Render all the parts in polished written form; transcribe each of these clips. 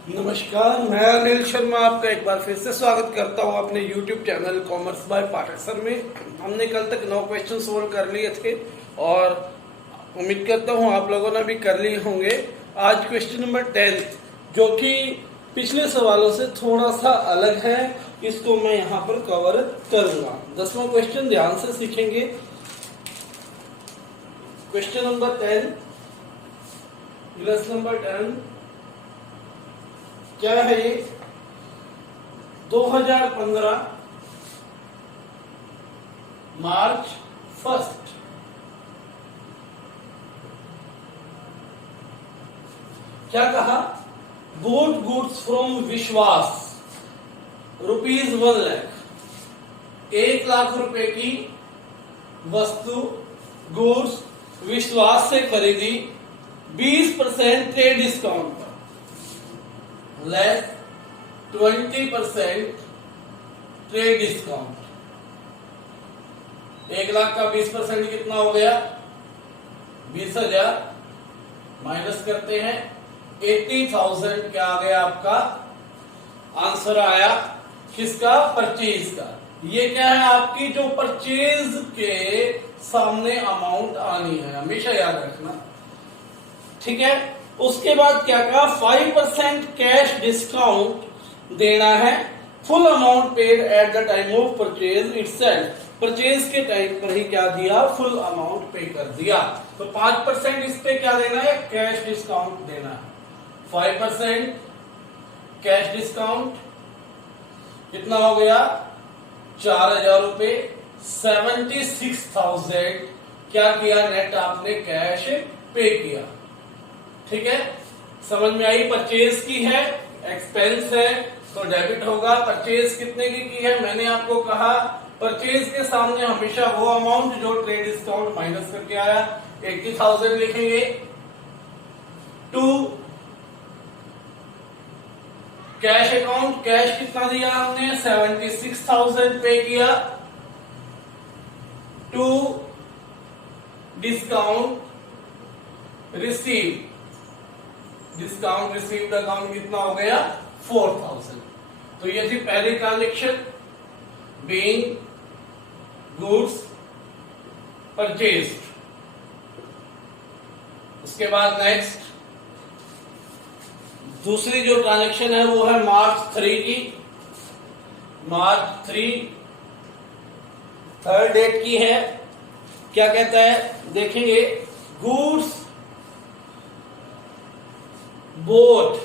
नमस्कार, मैं अनिल शर्मा आपका एक बार फिर से स्वागत करता हूं अपने YouTube channel commerce by Pathak sir में। हमने कल तक 9 क्वेश्चन सोल्व कर लिए थे और उम्मीद करता हूं आप लोगों ने भी कर लिए होंगे। आज क्वेश्चन नंबर 10 जो कि पिछले सवालों से थोड़ा सा अलग है, इसको मैं यहाँ पर कवर करूंगा। 10वां क्वेश्चन ध्यान से सीखेंगे। क्वेश्चन नंबर 10, क्लास नंबर 10 क्या है ये? 2015 मार्च 1 क्या कहा? बोट गुड्स फ्रॉम विश्वास ₹1 लाख, 1 लाख रुपए की वस्तु गुड्स विश्वास से खरीदी 20% ट्रेड डिस्काउंट पर, लेस 20% ट्रेड डिस्काउंट। 1 लाख का 20% कितना हो गया? 20,000 माइनस करते हैं 80,000 क्या आ गया आपका? आंसर आया किसका? परचेज का। ये क्या है? आपकी जो परचेज के सामने अमाउंट आनी है, हमेशा याद रखना, ठीक है। उसके बाद क्या कहा? 5% कैश डिस्काउंट देना है, full amount paid at the time of purchase itself. Purchase के टाइम पर ही क्या दिया? फुल अमाउंट पे कर दिया। तो 5% इस पे क्या देना है? कैश डिस्काउंट देना है। 5% कैश डिस्काउंट कितना हो गया? 4,000 रुपए। 76,000 क्या किया? नेट आपने कैश पे किया, ठीक है। समझ में आई? परचेज की है, एक्सपेंस है तो डेबिट होगा। परचेज कितने की है? मैंने आपको कहा परचेज के सामने हमेशा वो अमाउंट जो ट्रेड डिस्काउंट माइनस करके आया, 80,000 लिखेंगे। 2 कैश अकाउंट, कैश कितना दिया हमने? 76,000 पे किया। 2 discount receive, discount received account कितना हो गया? 4,000। तो ये थी पहली ट्रांजेक्शन, बीइंग गुड्स परचेज्ड। उसके बाद नेक्स्ट दूसरी जो ट्रांजेक्शन है वो है मार्च 3 की। मार्च 3 थर्ड डेट की है। क्या कहता है देखेंगे? गुड्स बोट,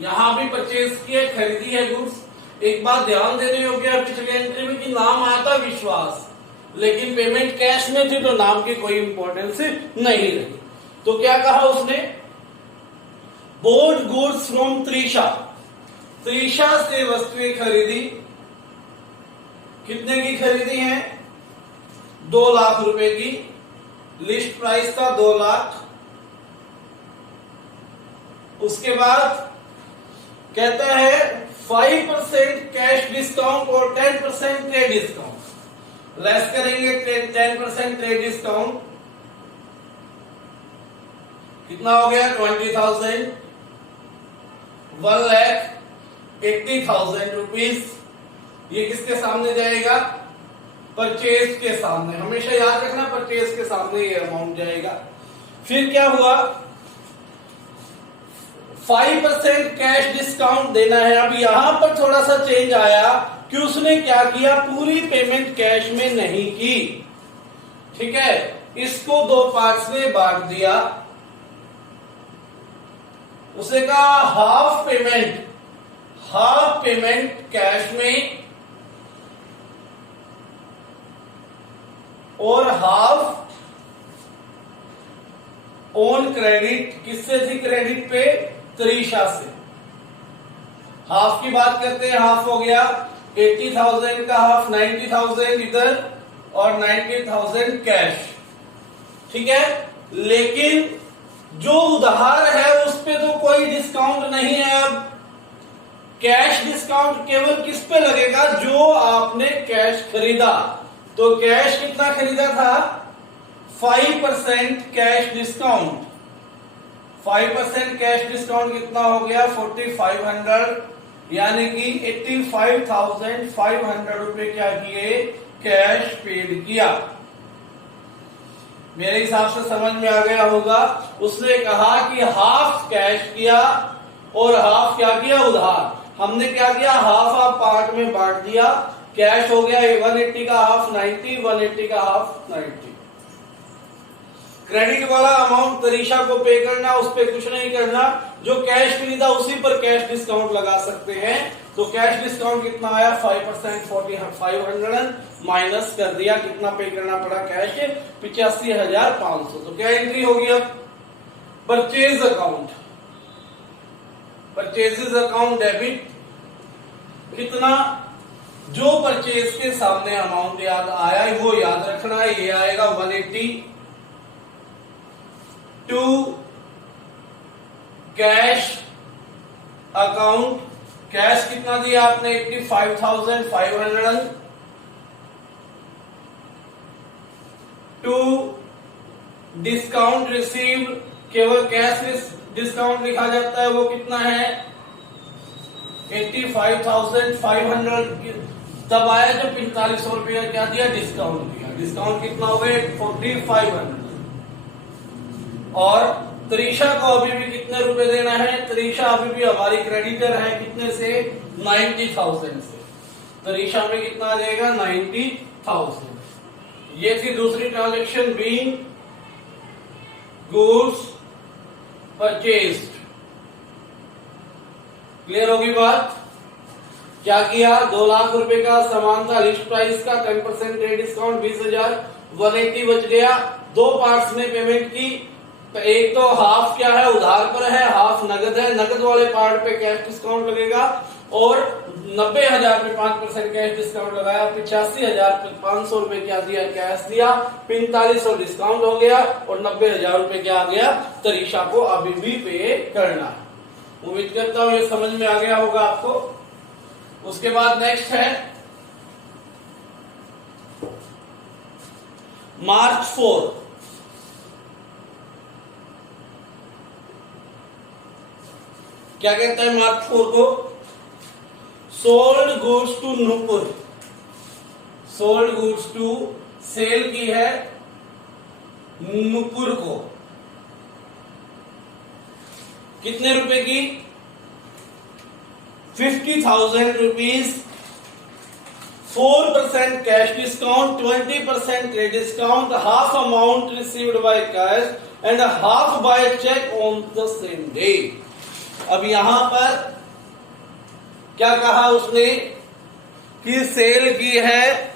यहां भी परचेज किए, खरीदी है गुड्स। एक बात ध्यान देने योग्य है पिछले एंट्री में कि नाम आया था विश्वास, लेकिन पेमेंट कैश में थी तो नाम की कोई इंपॉर्टेंस नहीं रही। तो क्या कहा उसने? Boat goods from Trisha, Trisha से वस्तुएं खरीदी। कितने की खरीदी है? 2 लाख रुपए की। लिस्ट प्राइस था 2 लाख। उसके बाद कहता है 5% कैश डिस्काउंट और 10% ट्रेड डिस्काउंट। लेस करेंगे 10% ट्रेड डिस्काउंट, कितना हो गया? 20,000। 1,80,000 रुपीज। ये किसके सामने जाएगा? परचेज के सामने। हमेशा याद रखना परचेज के सामने ये अमाउंट जाएगा। फिर क्या हुआ? 5% कैश डिस्काउंट देना है। अब यहां पर थोड़ा सा चेंज आया कि उसने क्या किया? पूरी पेमेंट कैश में नहीं की, ठीक है। इसको 2 पार्ट्स में बांट दिया। उसे कहा हाफ पेमेंट कैश में और हाफ ऑन क्रेडिट। किससे थी क्रेडिट पे? त्रिशा से। हाफ की बात करते हैं, हाफ हो गया 80,000 का हाफ, 90,000 इधर और 90,000 कैश, ठीक है। लेकिन जो उधार है उस पे तो कोई डिस्काउंट नहीं है। अब कैश डिस्काउंट केवल किस पे लगेगा? जो आपने कैश खरीदा। तो कैश कितना खरीदा था? 5% कैश डिस्काउंट, 5% कैश डिस्काउंट कितना हो गया 4500, यानी कि 85,500 रुपए क्या किए, कैश पेड किया। मेरे हिसाब से समझ में आ गया होगा। उसने कहा कि हाफ कैश किया और हाफ क्या किया, उधार। हमने क्या किया, हाफ हाफ पार्ट में बांट दिया। कैश हो गया 180 का हाफ 90, 180 का हाफ 90। क्रेडिट वाला अमाउंट तरीशा को पे करना, उस पर कुछ नहीं करना। जो कैश खरीदा उसी पर कैश डिस्काउंट लगा सकते हैं। तो कैश डिस्काउंट कितना आया 5%, 4500 माइनस कर दिया। कितना पे करना पड़ा कैश, 85,500। तो क्या एंट्री होगी अब, purchase account, purchases account debit. कितना, जो परचेज के सामने अमाउंट याद आया वो याद रखना है। ये आएगा 180 टू कैश अकाउंट। कैश कितना दिया आपने 85,500 टू डिस्काउंट रिसीव। केवल कैश डिस्काउंट लिखा जाता है, वो कितना है 85,500। तब आया जब 4500 रुपया क्या दिया, डिस्काउंट दिया। डिस्काउंट कितना हो गया 4500। और तरीशा को अभी भी कितने रुपए देना है, तरीशा अभी भी हमारी क्रेडिटर है, कितने से 90,000 से। तरीशा में कितना देगा 90,000। ये थी दूसरी transaction, being goods purchased. Clear होगी बात। क्या किया, 2 लाख रुपए का सामान था, लिस्ट प्राइस का 10% ट्रेड डिस्काउंट 20,000, 180 बच गया। 2 पार्ट्स में पेमेंट की। तो एक तो हाफ क्या है, उधार पर है, हाफ नगद है। नगद वाले पार्ट पे कैश डिस्काउंट लगेगा और 90,000 पे 5% कैश डिस्काउंट लगाया। 85,500 रुपए क्या दिया, कैश दिया। 4500 डिस्काउंट हो गया और 90,000 रुपए क्या आ गया, तरीशा को अभी भी पे करना है। उम्मीद करता हूं ये समझ में आ गया होगा आपको। उसके बाद नेक्स्ट है मार्च 4। क्या कहता है मार्च 4 को, sold goods to Nupur. Sold goods to, sale की है नूपुर को। कितने रुपए की, 50,000 rupees. 4% cash discount, 20% trade discount, half amount received by cash and half by cheque on the same day. अब यहां पर क्या कहा उसने कि सेल की है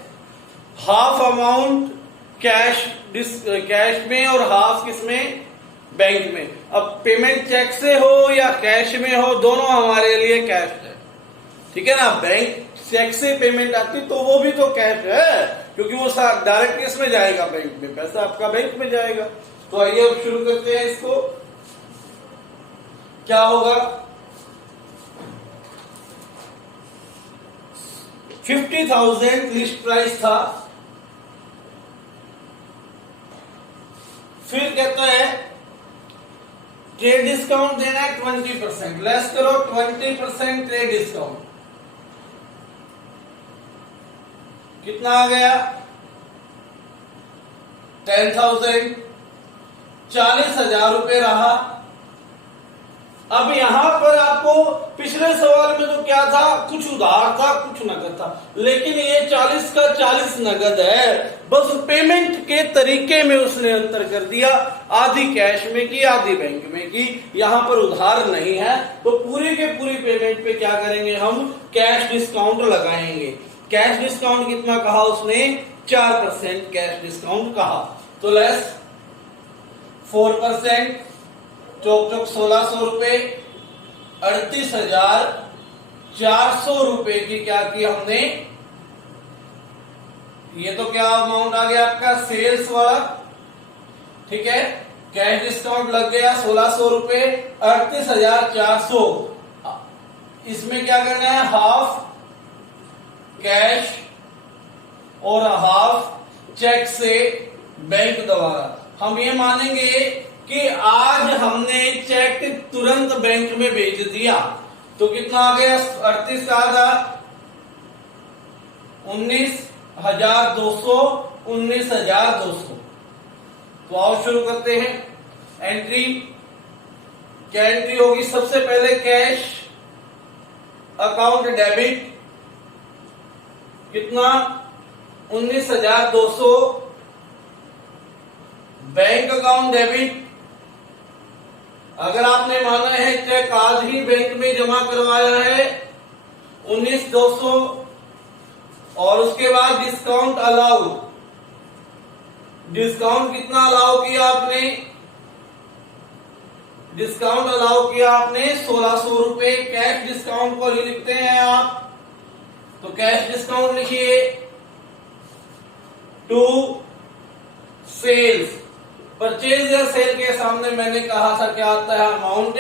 हाफ अमाउंट कैश में और हाफ किसमें, बैंक में। अब पेमेंट चेक से हो या कैश में हो, दोनों हमारे लिए कैश है, ठीक है ना। बैंक चेक से पेमेंट आती तो वो भी तो कैश है, क्योंकि वो डायरेक्ट किस में जाएगा, बैंक में। पैसा आपका बैंक में जाएगा। तो आइए अब शुरू करते हैं इसको। क्या होगा, 50,000 लिस्ट प्राइस था। फिर कहता है ट्रेड डिस्काउंट देना है 20%, लेस करो 20% ट्रेड डिस्काउंट। कितना आ गया 10,000, 40,000 रुपए रहा। अब यहां पर आपको पिछले सवाल में तो क्या था, कुछ उधार था कुछ नगद था, लेकिन ये 40 का 40 नगद है। बस पेमेंट के तरीके में उसने अंतर कर दिया, आधी कैश में की आधी बैंक में की। यहां पर उधार नहीं है तो पूरी के पूरी पेमेंट पे क्या करेंगे, हम कैश डिस्काउंट लगाएंगे। कैश डिस्काउंट कितना कहा उसने, 4% कैश डिस्काउंट कहा। तो लेस 4%, चौक चौक 1600 रुपए, 38,400 रुपए की क्या की हमने। ये तो क्या अमाउंट आ गया आपका सेल्स वाला, ठीक है। कैश डिस्काउंट लग गया 1600 रुपए, 38,400। इसमें क्या करना है, हाफ कैश और हाफ चेक से बैंक द्वारा। हम ये मानेंगे कि आज हमने चेक तुरंत बैंक में भेज दिया तो कितना आ गया? 38 का आधा 19,200, 19,200। तो आओ शुरू करते हैं एंट्री। क्या एंट्री होगी? सबसे पहले कैश अकाउंट डेबिट कितना? 19,200। बैंक अकाउंट डेबिट, अगर आपने माना है चेक आज ही बैंक में जमा करवाया है 19,200। और उसके बाद डिस्काउंट अलाउ, डिस्काउंट कितना अलाउ किया आपने? डिस्काउंट अलाउ किया आपने 1,600 रुपए। कैश डिस्काउंट को ही लिखते हैं आप, तो कैश डिस्काउंट लिखिए। टू सेल्स, परचेज या सेल के सामने मैंने कहा था क्या आता है? अमाउंट,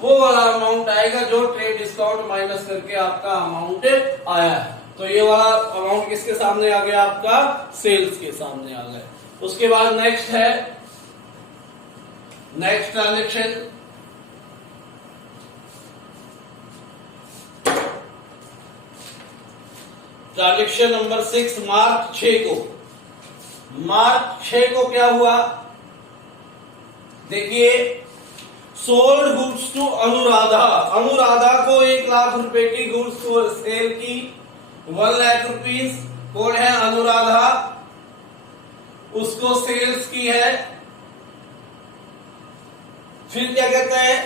वो वाला अमाउंट आएगा जो ट्रेड डिस्काउंट माइनस करके आपका अमाउंट आया है। तो ये वाला अमाउंट किसके सामने आ गया? आपका सेल्स के सामने आ गया। उसके बाद नेक्स्ट है next transaction. Transaction number 6 March 6 को। मार्च 6 को क्या हुआ? देखिए, sold goods to Anuradha. Anuradha को 1 लाख रुपए की गुड्स सेल की, 1 लाख रुपीस। कौन है? अनुराधा। उसको सेल्स की है। फिर क्या कहते हैं?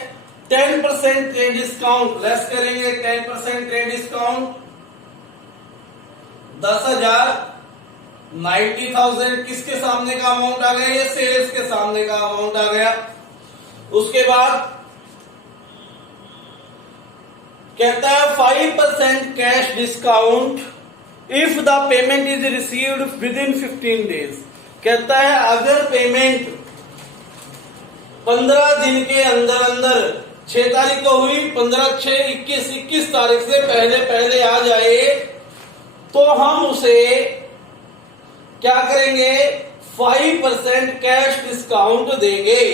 10% ट्रेड डिस्काउंट लेस करेंगे। 10% ट्रेड डिस्काउंट 10,000, 90,000 किसके सामने का अमाउंट आ गया? ये सेल्स के सामने का अमाउंट आ गया। उसके बाद कहता है 5% cash discount if the payment is received with in 15 days. कहता है अगर पेमेंट 15 दिन के अंदर अंदर, 6 तारीख को हुई, 15, 6, 21 तारीख से पहले पहले आ जाए तो हम उसे क्या करेंगे? 5% कैश डिस्काउंट देंगे।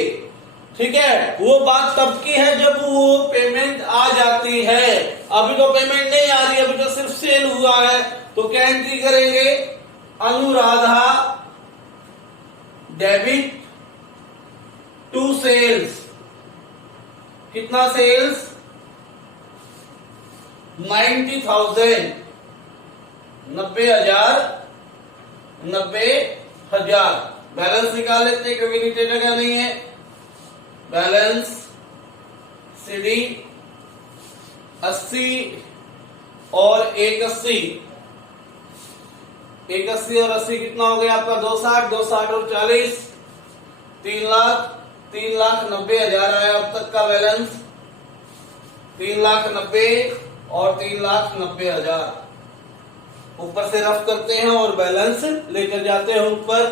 ठीक है, वो बात तब की है जब वो पेमेंट आ जाती है। अभी तो पेमेंट नहीं आ रही, अभी तो सिर्फ सेल हुआ है। तो क्या एंट्री करेंगे? Anuradha debit to sales. कितना सेल्स? 90,000, 90,000, 90,000। बैलेंस निकाल लेते हैं क्योंकि नीचे जगह नहीं है। बैलेंस सीडी 80 और 180, 180 और 80 कितना हो गया आपका? 260, 260 और 40, 3 लाख, 3,90,000 आया अब तक का बैलेंस। 3,90,000 और 3,90,000 ऊपर से रफ करते हैं और बैलेंस लेकर जाते हैं ऊपर।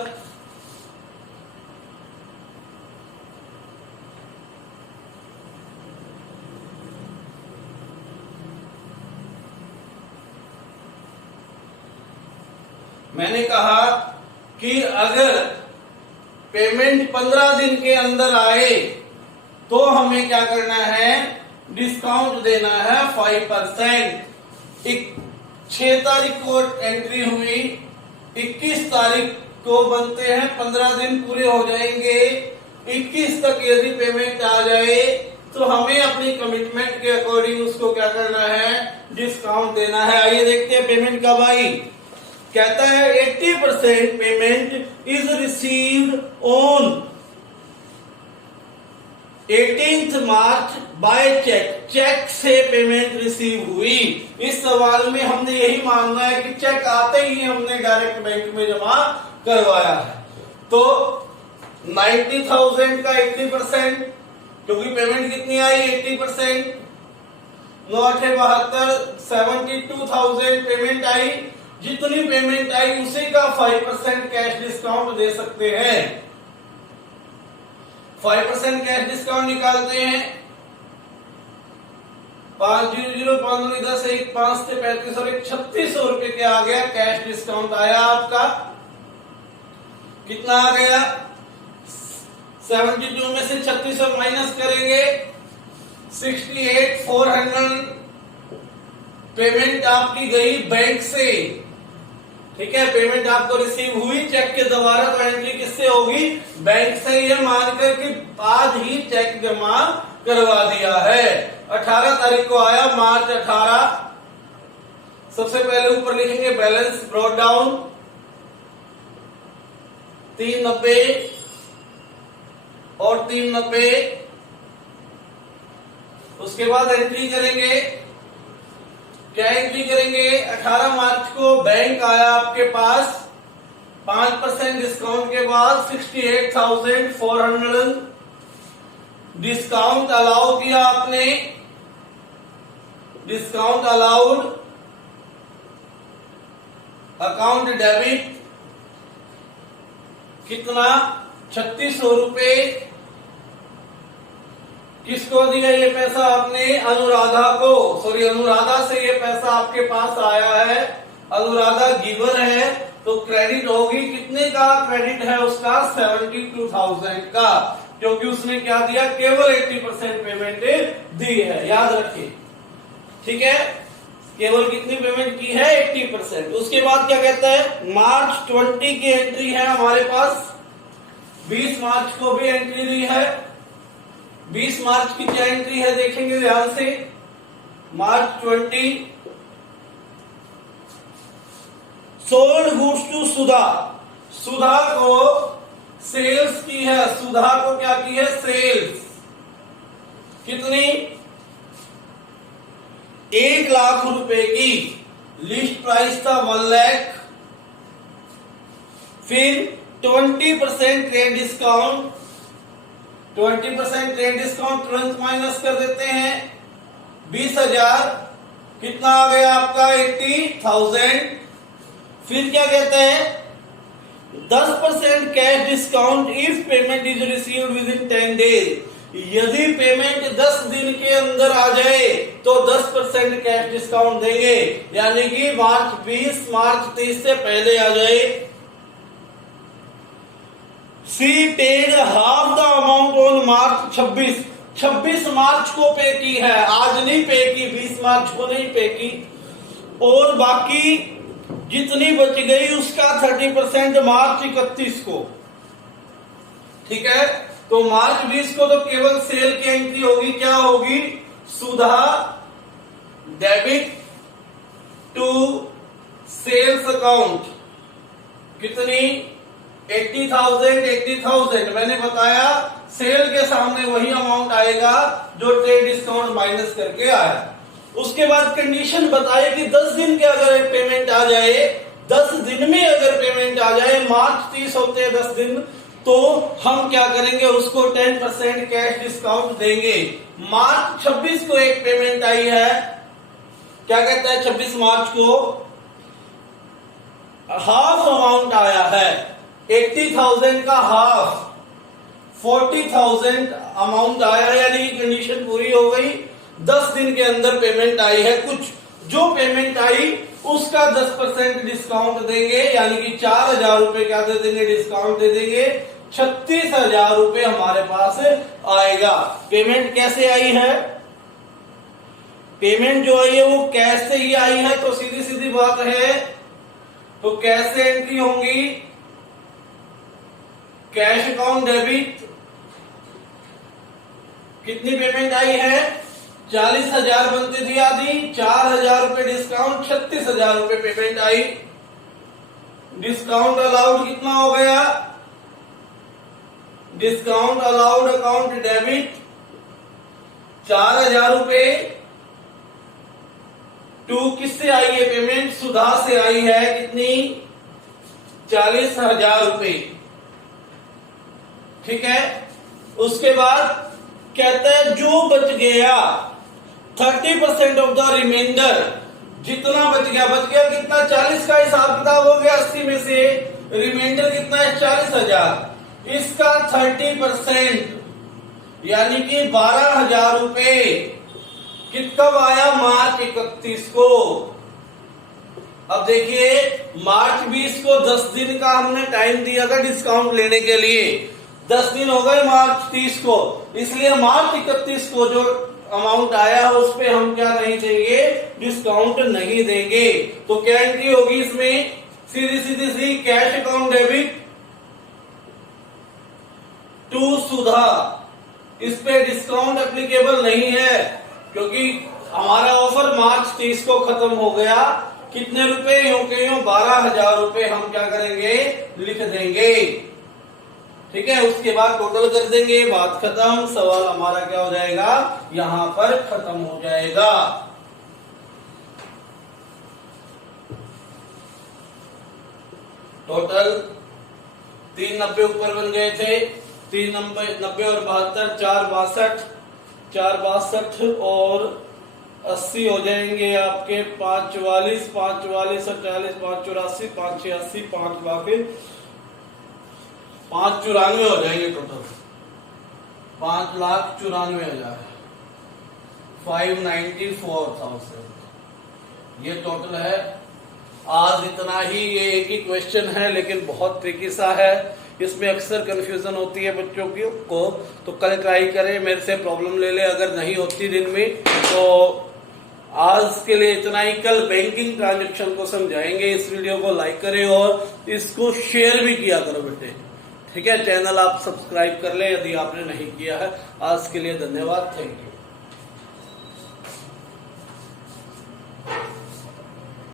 मैंने कहा कि अगर पेमेंट 15 दिन के अंदर आए तो हमें क्या करना है? डिस्काउंट देना है 5%। 6 तारीख को एंट्री हुई, 21 तारीख को बनते हैं, 15 दिन पूरे हो जाएंगे। 21 तक यदि पेमेंट आ जाए तो हमें अपनी कमिटमेंट के अकॉर्डिंग उसको क्या करना है? डिस्काउंट देना है। आइए देखते हैं पेमेंट कब आई। कहता है 80% payment is received on 18th March by cheque. Cheque से पेमेंट रिसीव हुई। इस सवाल में हमने यही मानना है कि चेक आते ही हमने डायरेक्ट बैंक में जमा करवाया है। तो 90,000 का 80%, क्योंकि पेमेंट कितनी आई? 80%। 9 8 72, 72,000 पेमेंट आई। जितनी पेमेंट आई उसी का 5% कैश डिस्काउंट दे सकते हैं। 5% कैश डिस्काउंट निकालते हैं। 500, 5 10, 1 5 से 35 और 3600 रुपए के आ गया कैश डिस्काउंट आया आपका। कितना आ गया? 72 में से 3600 माइनस करेंगे 68,400 पेमेंट आपकी गई बैंक से, ठीक है, पेमेंट आपको रिसीव हुई चेक के द्वारा, तो एंट्री किससे होगी? बैंक से। ये मानकर कि आज ही चेक जमा करवा दिया है। 18 तारीख को आया, मार्च 18। सबसे पहले ऊपर लिखेंगे बैलेंस ब्रॉट डाउन 390 और 390। उसके बाद एंट्री करेंगे, क्या एंट्री करेंगे? 18 मार्च को बैंक आया आपके पास 5% डिस्काउंट के बाद 68,400 डिस्काउंट अलाउ किया आपने, डिस्काउंट अलाउड, अकाउंट डेबिट कितना? 3600 रुपए। किसको दिया ये पैसा आपने? अनुराधा को, सॉरी अनुराधा से ये पैसा आपके पास आया है, अनुराधा गिवर है, तो क्रेडिट होगी। कितने का क्रेडिट है उसका? 72,000 का, क्योंकि उसने क्या दिया? केवल 80% पेमेंट दी है, याद रखिए, ठीक है। केवल कितनी पेमेंट की है? 80%। उसके बाद क्या कहता है? मार्च 20 की एंट्री है हमारे पास, 20 मार्च को भी एंट्री दी है। 20 मार्च की क्या एंट्री है देखेंगे ध्यान से। मार्च 20 सोल्ड गुड्स टू सुधा, सुधा को सेल्स की है, सुधा को क्या की है? सेल्स। कितनी? 1 लाख रुपए की, लिस्ट प्राइस था 1 लाख। फिर 20% ट्रेड डिस्काउंट, 20% ट्रेड डिस्काउंट तुरंत माइनस कर देते हैं। 20,000 कितना आ गया आपका? 80,000। फिर क्या कहते हैं? 10% cash discount if payment is received with in 10 days. यदि पेमेंट 10 दिन के अंदर आ जाए तो 10% कैश डिस्काउंट देंगे, यानी कि मार्च 20, मार्च 30 से पहले आ जाए। She paid half the amount on March 26, 26 March को पे की है, आज नहीं पे की, 20 मार्च को नहीं पे की। और बाकी जितनी बच गई उसका 30% मार्च 31 को, ठीक है। तो मार्च 20 को तो केवल सेल की एंट्री होगी, क्या होगी? सुधा डेबिट टू सेल्स अकाउंट, कितनी? 80,000, 80,000। मैंने बताया सेल के सामने वही अमाउंट आएगा जो ट्रेड डिस्काउंट माइनस करके आया। उसके बाद कंडीशन बताए कि 10 दिन के अगर पेमेंट आ जाए, 10 दिन में अगर पेमेंट आ जाए, मार्च 30 होते हैं 10 दिन, तो हम क्या करेंगे? उसको 10% कैश डिस्काउंट देंगे। मार्च 26 को एक पेमेंट आई है, क्या कहता है? 26 मार्च को हाफ अमाउंट आया है, 80,000 का हाफ, 40,000 अमाउंट आया, यानी कि कंडीशन पूरी हो गई। 10 दिन के अंदर पेमेंट आई है, कुछ जो पेमेंट आई उसका 10% डिस्काउंट देंगे, यानी कि 4,000 रुपए क्या दे देंगे? डिस्काउंट दे देंगे। 36,000 रुपए हमारे पास आएगा। पेमेंट कैसे आई है? पेमेंट जो आई है वो कैश से ही आई है, तो सीधी सीधी बात है, तो कैसे एंट्री होंगी? कैश अकाउंट डेबिट, कितनी पेमेंट आई है? 40,000 बनती थी आधी, 4,000 रुपए डिस्काउंट, 36,000 रुपए पेमेंट आई। डिस्काउंट अलाउड कितना हो गया? डिस्काउंट अलाउड अकाउंट डेबिट 4,000 रुपए टू किससे आई है पेमेंट? सुधा से आई है, कितनी? 40,000 रुपए, ठीक है। उसके बाद कहता है जो बच गया 30% ऑफ द रिमाइंडर, जितना बच गया कितना? 40 का हिसाब किताब हो गया, 80 में से रिमाइंडर कितना है? 40,000, इसका 30% यानी कि 12,000 रुपए कब आया? मार्च 31 को। अब देखिए मार्च 20 को 10 दिन का हमने टाइम दिया था डिस्काउंट लेने के लिए, 10 दिन हो गए मार्च 30 को, इसलिए मार्च 31 को जो अमाउंट आया है उस पे हम क्या नहीं देंगे, डिस्काउंट नहीं देंगे। तो क्या एंट्री होगी इसमें, सीधी सीधी सी कैश अकाउंट डेबिट टू सुधा। इस पे डिस्काउंट एप्लीकेबल नहीं है क्योंकि हमारा ऑफर मार्च 30 को खत्म हो गया। कितने रुपए, यूं के यूं 12,000 रुपए हम क्या करेंगे, लिख देंगे। ठीक है, उसके बाद टोटल कर देंगे, बात खत्म। सवाल हमारा क्या हो जाएगा, यहां पर खत्म हो जाएगा। टोटल 390 ऊपर बन गए थे, 390 और 72, 462, 462 और 80 हो जाएंगे आपके 544, 544 और 40, 584, 586, 5 बाकी 594 हो जाएंगे टोटल, 5,94,000, 594,000 ये टोटल है। आज इतना ही, ये एक ही क्वेश्चन है लेकिन बहुत ट्रिकी सा है, इसमें अक्सर कंफ्यूजन होती है बच्चों की को। तो कल ट्राई करें, मेरे से प्रॉब्लम ले ले, अगर नहीं होती दिन में तो आज के लिए इतना ही। कल बैंकिंग ट्रांजैक्शन को समझाएंगे। इस वीडियो को लाइक करें और इसको शेयर भी किया करो बेटे। ठीक है, चैनल आप सब्सक्राइब कर लें यदि आपने नहीं किया है। आज के लिए धन्यवाद, थैंक यू।